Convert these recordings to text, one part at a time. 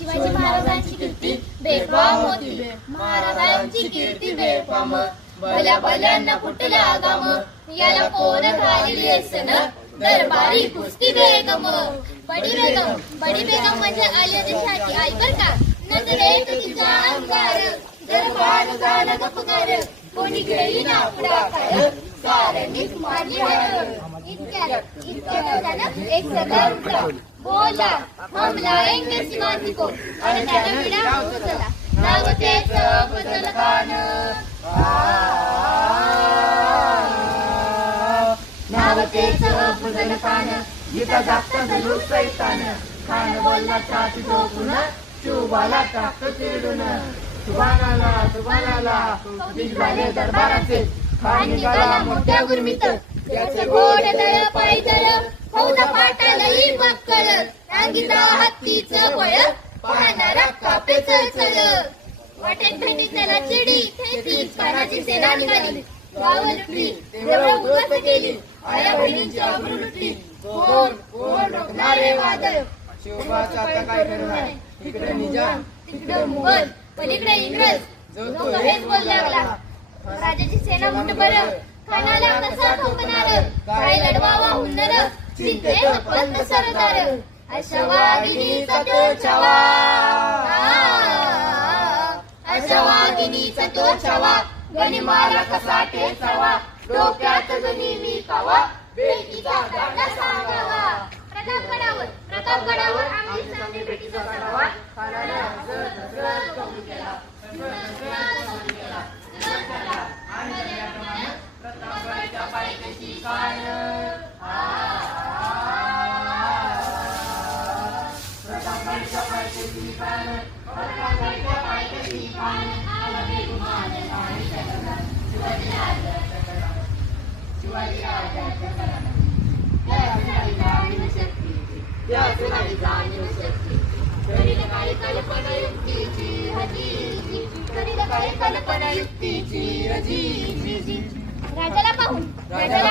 शिवाजी महाराजांची कीर्ती बेफाम होती, महाराजांची कीर्ती बेफाम. भल्या भल्यांना फुटला गाम, याला कोण घालील येसन, दरबारी कुस्ती बेगम. बडी बेगम म्हणजे अयोध्येची आई बर का. नजरेत तिचा अंगार, दरबार झाला गपगार. कोणी घेई ना पुढाकार, सारंगीत मारली हार. इतक्यात एक सरदार उठला, बोला हम लाएंगे शिवाजी को. आणि त्याला विडा उचलला, नाव तेच अफजल खान. नाव तेच अफजल खान, गीता जागता जणू सैतान. खान बोलला छाती ठोकून, शिवबाला टाकत चिडून. सुभानाला सुभानाला कौतिक झाले दरबाराचे. खान निघाला मोठ्या गुरमीत, त्याचे घोडे तळ पाय तळ. फौजा पाटालही बक्कळ, रांगीचा हत्तीचं बळ. पाहणारा कापे चळचळ. वाटेत भेटी त्याला चिडी खेची, कानाची सेना निघाली. गाव लुटली, देवळं उद्ध्वस्त केली, आया बहिणींची आबरू लुटली. कोण कोण रोखणारे वादळ, शिवबाचा आता काय खरं नाही. इकडे निजाम, तिकडे मुघल, पलीकडे इंग्रज. लोक हेच बोल लागला, राजाची सेना मोठ बरं. खानाला कसा ठोकणार, काय लढवावा हुन्नर. चिंतेत पंत सरदार, अशा वाघिणीचा तो छावा. अशा वाघिणीचा तो छावा, गनिमाला कसा ठेचावा. डोक्यात गनिमी कावा, बेटीचा गाडा सांगावा. प्रतापगडावर आम्ही चांगली भेटीचा करावा. खानाला हसत हसत कबूल केला. प्रतापगडच्या पायथ्याशी खान. प्रतापगडच्या पायथ्याशी खान, प्रतापगडच्या पायथ्याशी खान. शिवाजी राजाच्या कल्पना युक्तीची हजी, कल्पना युक्तीची हजी. राजाला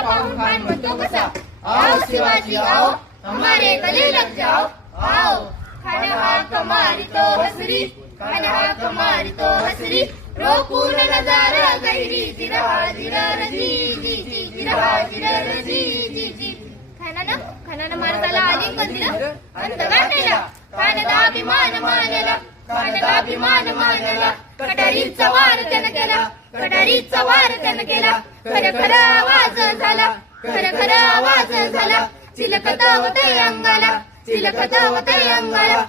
पाहून खान म्हणतो कसा, आओ शिवाजी आओ, हमारे गले लग जाओ. आओ. खान हाक मारितो हसरी, खान हाक मारितो हसरी. रोकून नजारा गहिरी, जिरहा जिरर जी जी जी, जिरहा जिरर जी जी जी. खानानं महाराजाला आलिंगन दिलं आणि दगड नेला. खानाला अभिमान मानला, खानाला अभिमान मानला. कटारीचा वार त्यानं केला, कटारीचा वार त्यानं केला. खरं खरं आवाज झाला, खरं खरं आवाज झाला. चिलकत होते अंगाला, चिलकत होते अंगाला.